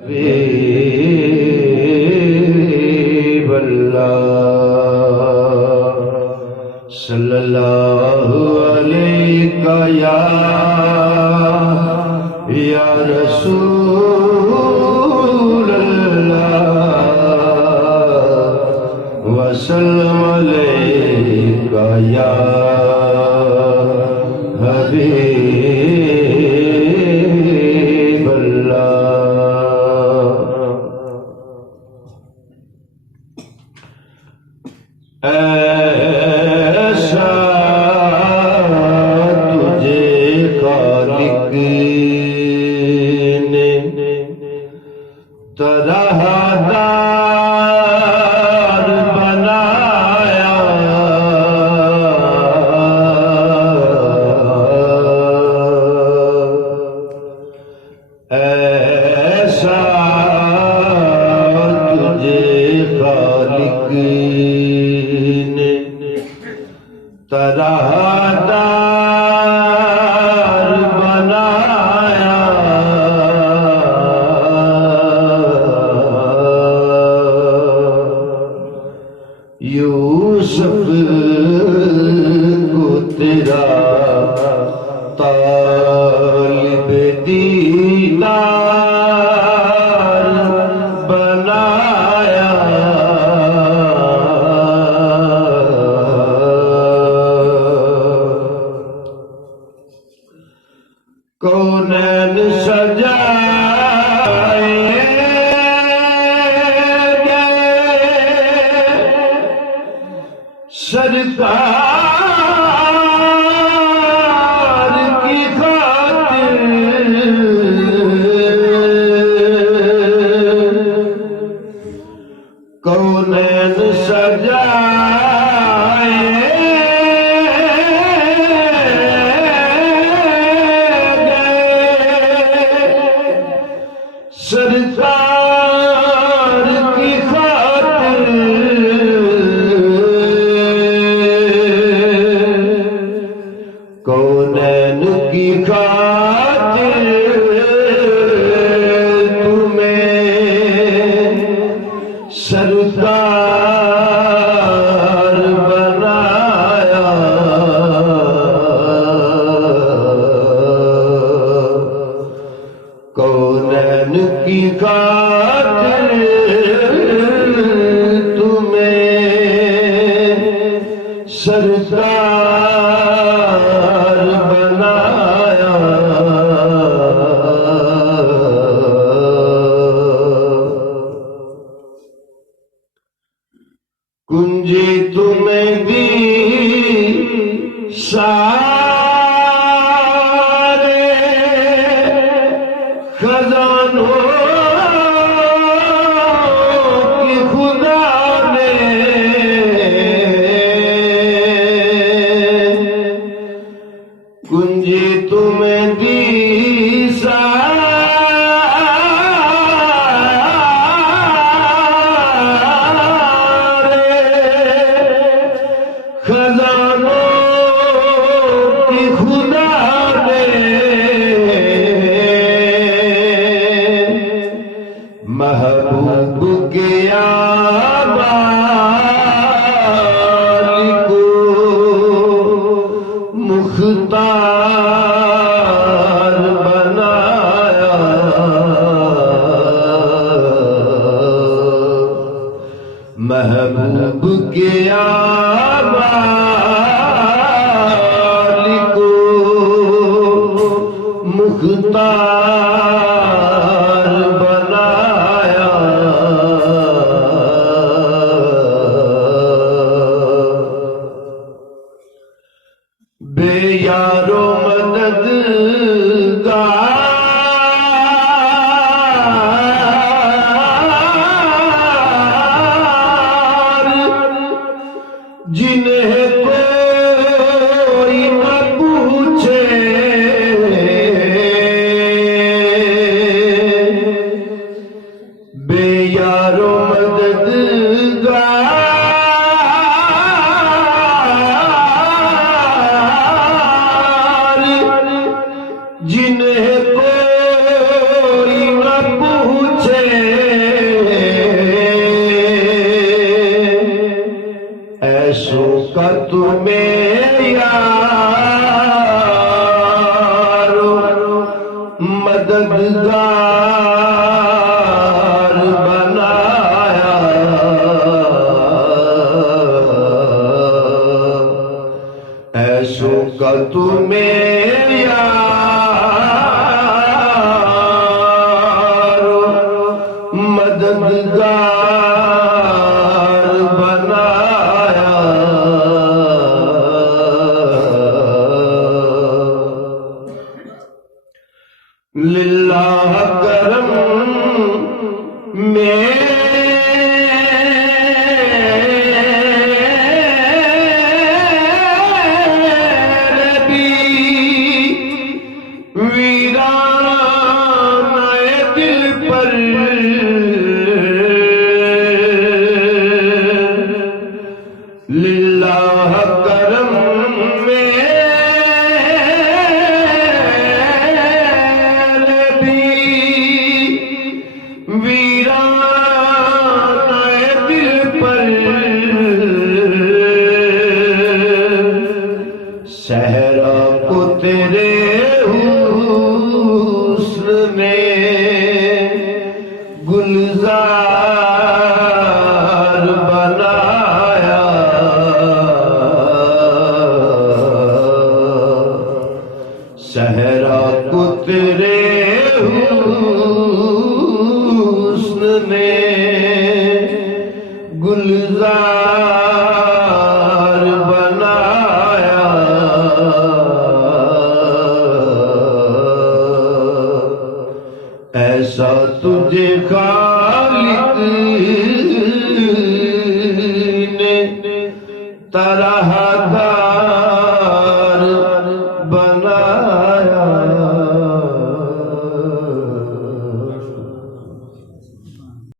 حبیب اللہ صلی اللہ علیہ یا رسول اللہ وسلم علیہ یا حبیب اللہ ایسا تجھے خالق نے طرح دار بنایا ایسا تجھے خالق طرح دار بنایا یوسف کو تیرا طالب دیدار بنایا کونین سجائے سرکار کی خاطر کونین سجائے سرکار کی خاطر کونین کی خاطر تمہیں سرکار بنایا کونین کی خاطر تمہیں سرکار بنایا کنجی تمہیں دی سارے خزانوں کی خدا نے کنجی تمہیں دی خزانوں کی خدا نے محبوب کے آبال کو مختار بنایا محبوب کے آبال کو مختار بنایا بے یار و مددگار جنہیں کوئی نہ پوچھے بے یار و مددگار جنہیں کوئی نہ پوچھے کا تمہیں یارو مددگار بنایا ایسوں کا تمہیں یارو مددگار بنایا للہ کرم میرے بھی ویرانہ دل پر للہ کرم صحرا کو تیرے حسن نے گلزار بنایا صحرا کو تیرے حسن نے گلزار بنایا ایسا تجھے خالق نے ترا